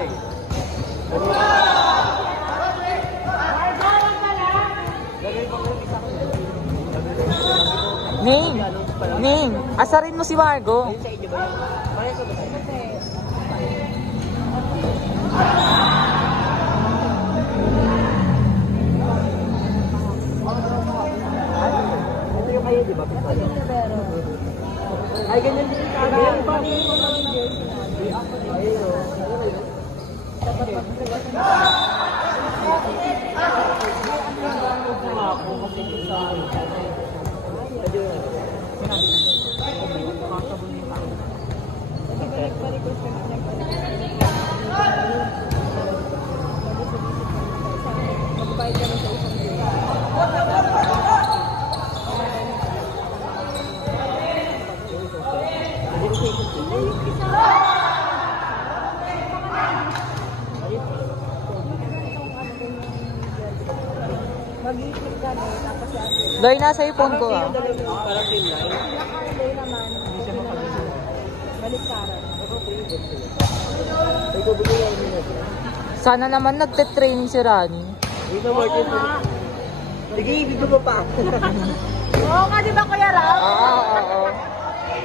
Ning! Ning! Asarin mo si Margo. Ito yung kayo, di ba? Ay, ganyan din yung Mag-iiklik kami, tapos Loy, nasa yung phone ko ah. Parang team line. Carlo naman, baliktaran. Sana naman nagte-training si Rani. Oo nga. Sige, video mo pa. Oo nga, di ba Kuya Ram? Oo.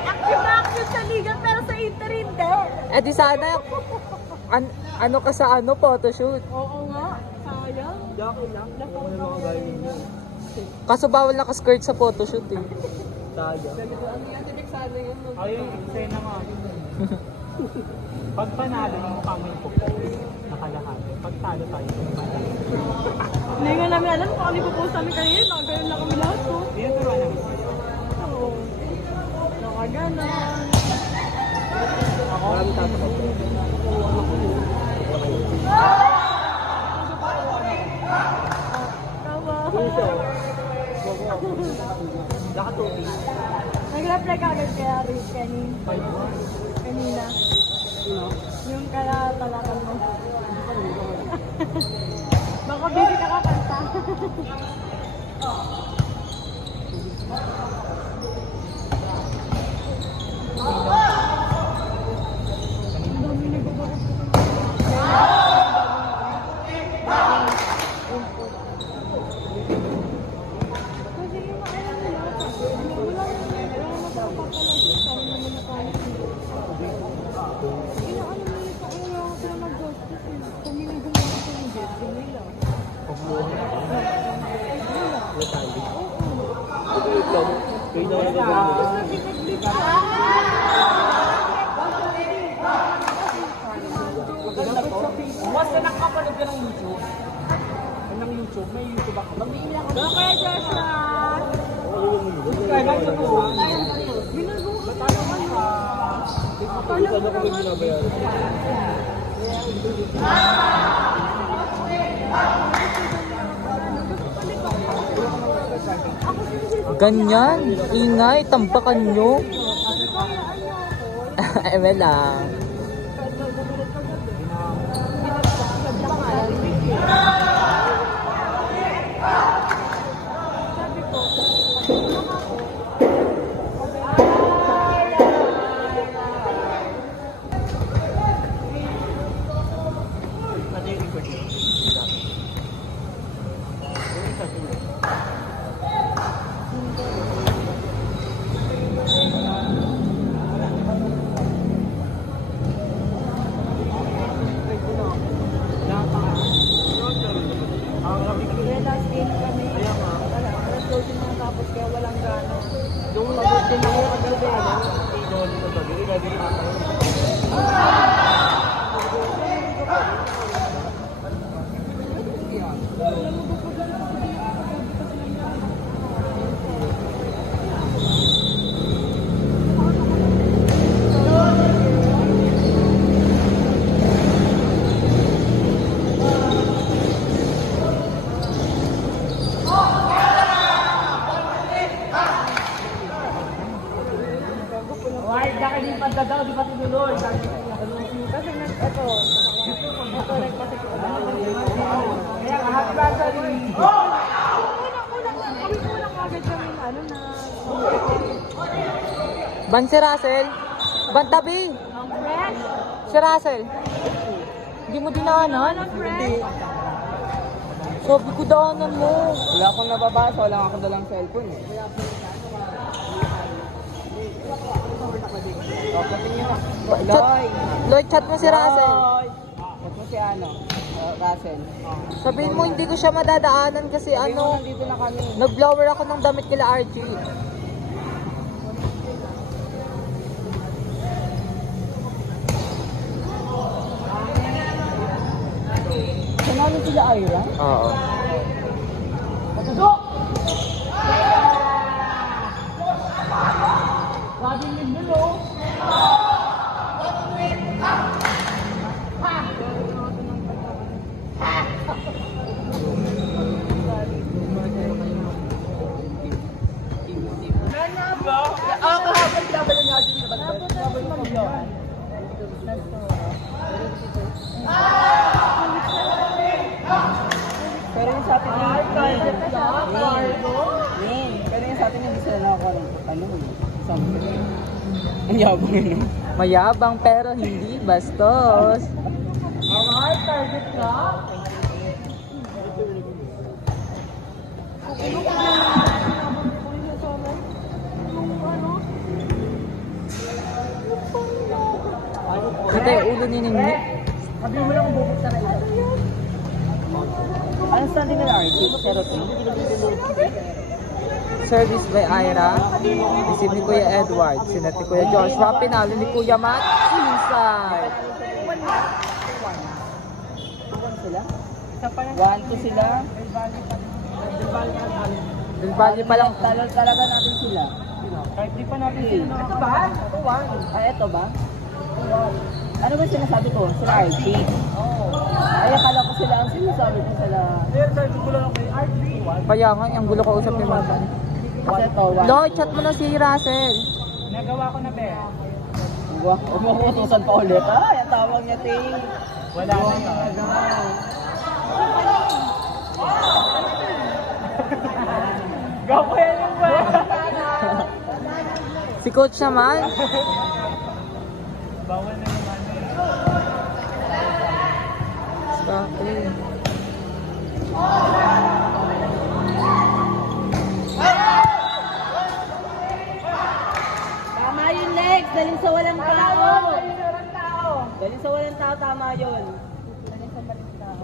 Active na active sa liga, pero sa Inter hindi. Eh di sana, ano ka sa photoshoot. Oo nga, sayang. Jockey lang. Ako na mga galing niya. Kaso bawal naka-skirt sa photoshoot eh. Sayang. Ayun, eksena nga. Pag panalo, yung mukha mo yung pupos. Nakalahat. Pag talo tayo, yung mata. Hindi nga namin alam kung ano ipopost namin kanina. Nakagayon lang kami lahat ko. Yan turuan namin. Oo. Nakaganon. Marami tatakot. Tawa. Nakatupi. Nag-reply ka agad kaya Riz kanina. Yung talakan mo. Baka busy ka kakanta. Ang dami nagbabakas ko. Kasi yung maalam nila, wala na papapalagay. Sana naman nakalit nila. Inaano nila sa kanya sila mag-justice eh. Kami nag-gumawa sa ng justice nila. Natali. Ito lang. Kayo na lang. Basta nakapanood ka ng YouTube. Ng YouTube, may YouTube ako. Okay, Joshua! Kaya lang ito po. Ginagawa ka Saan ako may binabayaran? Ganyan, ingay, tampakan nyo. Eme lang. Ban si Russell. Ban tabi. Si Russell. Hindi mo dinaanan? Hindi. Sabi ko daanan mo. Wala akong nababasa, wala akong dalang cellphone eh. Papatingin na. Loy! Lloyd, chat mo si Russell. Loy! Chat mo si Russell. Sabihin mo hindi ko siya madadaanan kasi Sabihin mo, ano, nandito na kami. nag-blower ako ng damit kila RG. Sanamin sila Ira? Oo. Pero yung sa atin pero yung sa atin hindi sila nakakuha ng something. Ang yabang yun. Mayabang pero hindi bastos. Ito yung ulo ni Ningni. Anong standing nila RG? 03? Service by Ira. Isip ni Kuya Edward. Sinet ni Kuya Joshua. Pinalo ni Kuya Matt. Inside. 1-2 sila? 1-2 sila. Del Valle pa lang. Talal talaga natin sila. Kahit di pa natin sila. Ito ba? Ito ba? Ito ba? Ano ba sinasabi ko? Sila RG? Ay, akala ko sila ang sinasabi ko sila. Kaya nga, ang gulo ko usap ni Matan. Kasi ito, 1. Lloyd, chat mo na si Russell. Nagawa ko na, be. Huwag mo utusan pa ulit. Ay, ang tawag niya, Ting. Wala na yun. Gawa yan yung ba? Si Coach naman. Bawal na naman. Okay. Tama yun, Lex. Dalhin sa walang tao. Dalhin sa walang tao, tama yun. Dalhin sa walang tao.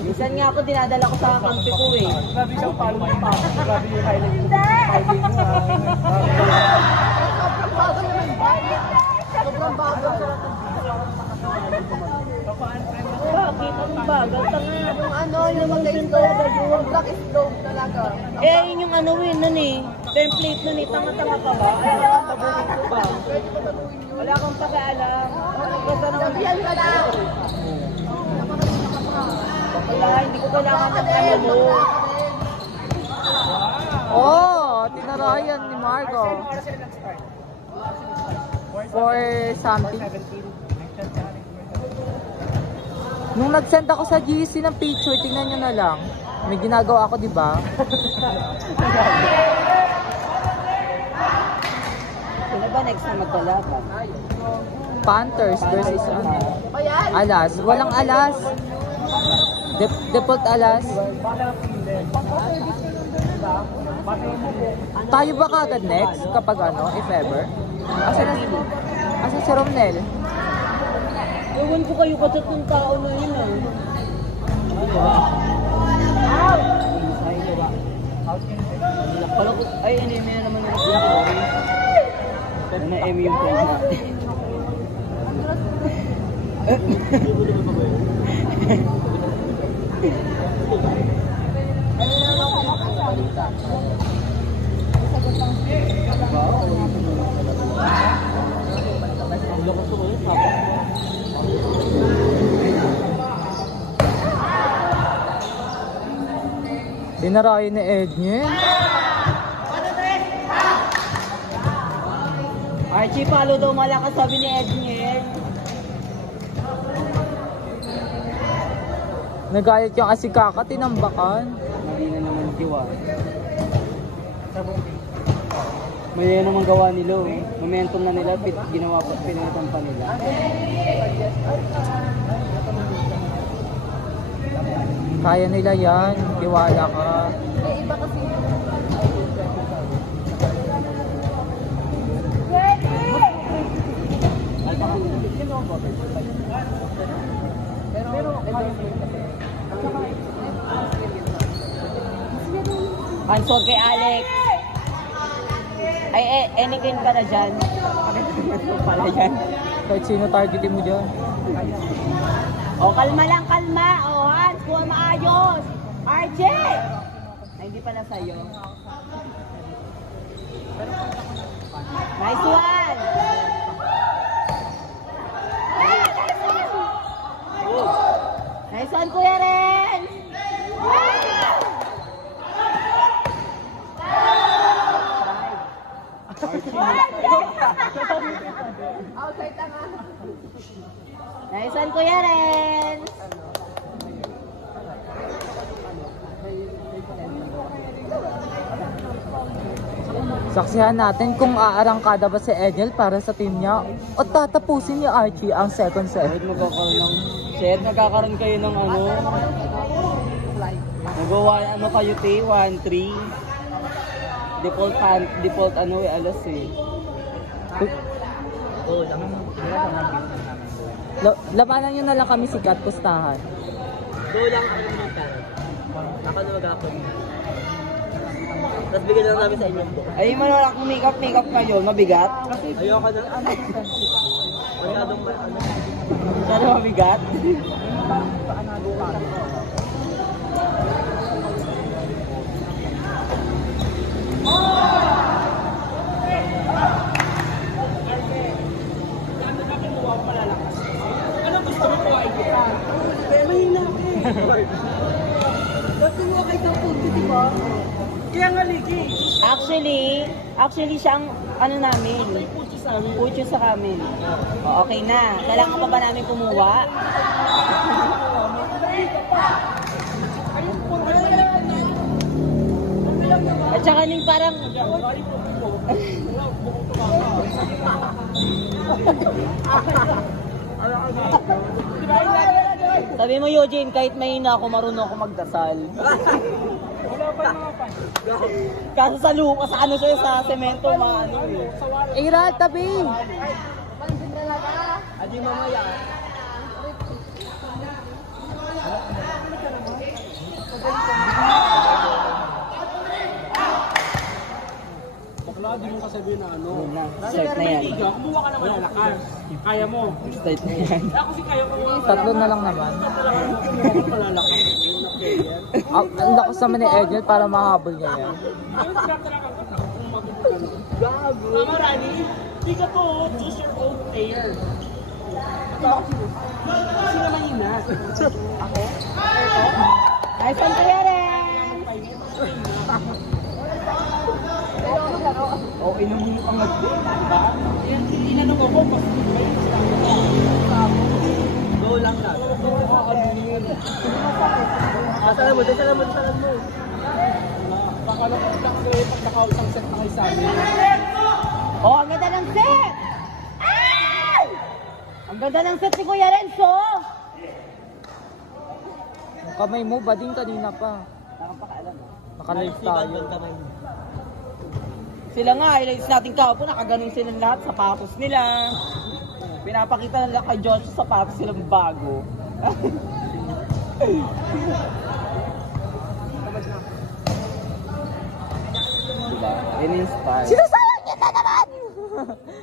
Minsan nga ako, dinadala ko sa kampi ko eh. Grabe siyang palo mo pa. Grabe yung highlight mo. Sobrang bagal. Bakit? Ang bagal? Tanga. Yung ano, yung mag-stove. Yung black stove talaga. Eh, yun yung ano yun, nun eh. Template nun eh. Tanga-tanga ka ba? Ayaw, tabuhin ko ba? Wala kang pakialam. Sabihan ka lang. Wala, hindi ko kailangan ng ano mo. Oh, tinarayan ni Margo. For something. Nung nag-send ako sa GC ng picture, tingnan nyo na lang. May ginagawa ako, di ba? Sino ba next na magkalaban? Panthers versus Alas. Walang Alas. Default Alas. Tayo ba kagad next kapag ano, if ever? Asa si Romnel? Ewan ko kayo katat ng tao na yun ah. Ay, NMA na naman yung NMA yung friend natin. Dinarayo ni Ednye. Archie, palo daw malakas, sabi ni Edniel. Nagayat yung asikaka, tinambakan. Hindi na naman tiwa. May naman gawa nila. Momentum na nila, ginawa pa, pinalitan pa nila. Kaya nila yan. Tiwala ka. Iba kasi. Answer kay Alex. Ay, anykin ka na dyan. Pala dyan. Kahit sino targetin mo dyan. O, kalma lang, kalma. O, Hans, kuha maayos. RJ! Ay, hindi pala sa'yo. Nice one! Nice one, Kuya Ren! Nice one, Kuya Ren! Saksihan natin kung aarangkada ba si Edel para sa team niya o tatapusin ni Archie ang second set. Magkakaroon ng set, nagkakaroon kayo ng ano. Nagawa ano kayo, 1-3. Default ano alas eh. Labanan nyo na lang kami sikat, pustahan. Go lang ang mata. Nakanuwag ako. Tapos bigyan lang namin sa inyo. Ay, malala kung make-up kayo, mabigat? Ayoko na. Masyadong mabigat? Ano gusto mo po ay kita? Kaya mahina ako eh. Dati mo kay Kapunti, di ba? Kaya nga ligi. Actually siyang ano namin. Pucho sa amin. O, okay na. Kailangan pa ba namin kumuha? At saka ning parang sabi mo, Eugene, kahit mahina ako, marunong ako magdasal. Kaso sa lupa, sa ano siya, sa semento, maano eh. Ira, tabi! Adi mamaya. Bakla, di mo kasabihin na ano. Start na yan. Kumuha ka naman ng lakas. Kaya mo. Start na yan. Ako si kaya mo. Tatlo na lang naman. Malalakas. Ang lakas naman ni Edel para mahabol niya yan. Mama Rani, di ka to, choose your own player. Sino mahina? Ako? Nice one, Kuya Ren! O, inumin yung pangagod, diba? Inanong ako, mas go lang na. Masalan mo, masalan mo. Pakala ko lang kayo pag nakausang set na kayo sa amin. Oh, ang ganda ng set! Ay! Ang ganda ng set ni Kuya Renzo! Yung kamay mo, bading kanina pa. Nakalive tayo. Sila nga, highlights natin kahapon, nakaganon silang lahat, sapatos nila. Pinapakita nila kay Josh sa sapatos silang bago. Diba? In-inspire. Sinasayang kita naman!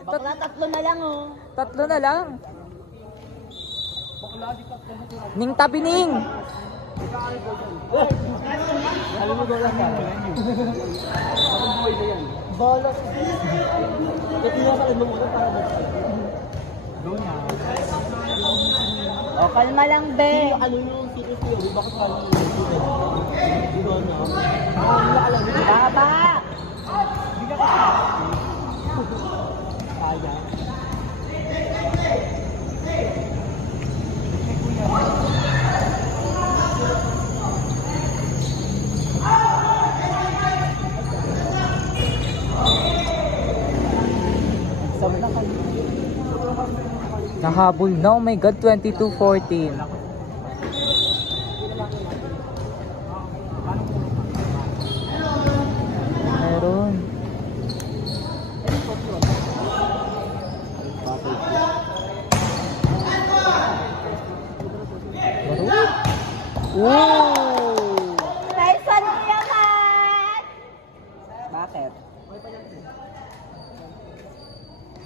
Bakla, tatlo na lang oh. Tatlo na lang. Ning tabi ning! Alam mo, go lang ka. Bakit buhay na yan? Bolos. Ito yung sa mo para ba? Go na. O, kalma lang, be. Ano yung serious theory? Bakit kala mo yung serious? Di ba na? Nakakalala mo. Baba! Kaya. Nahabol na. Oh my God, 22-14. Meron. Wow! Nice one mo yaman! Bakit?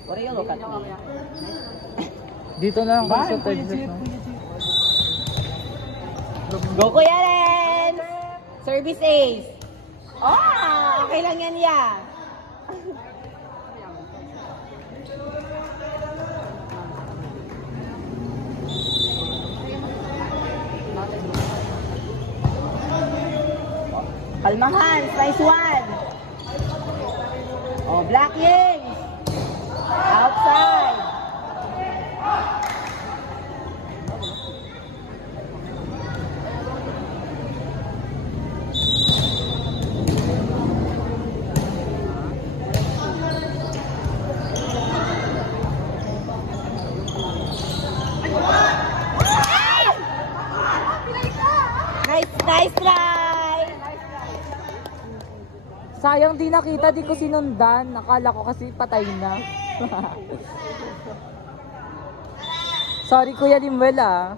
What do you look at me? Dito na lang kasi sa third set, no? Go Kuya Ren! Service ace! Oh! Okay lang yan ya! Kalmahan! Nice one! Oh, Black Yings! Outside! Nice try! Sayang di nakita, di ko sinundan. Akala ko kasi patay na. Sorry Kuya Limuel ah.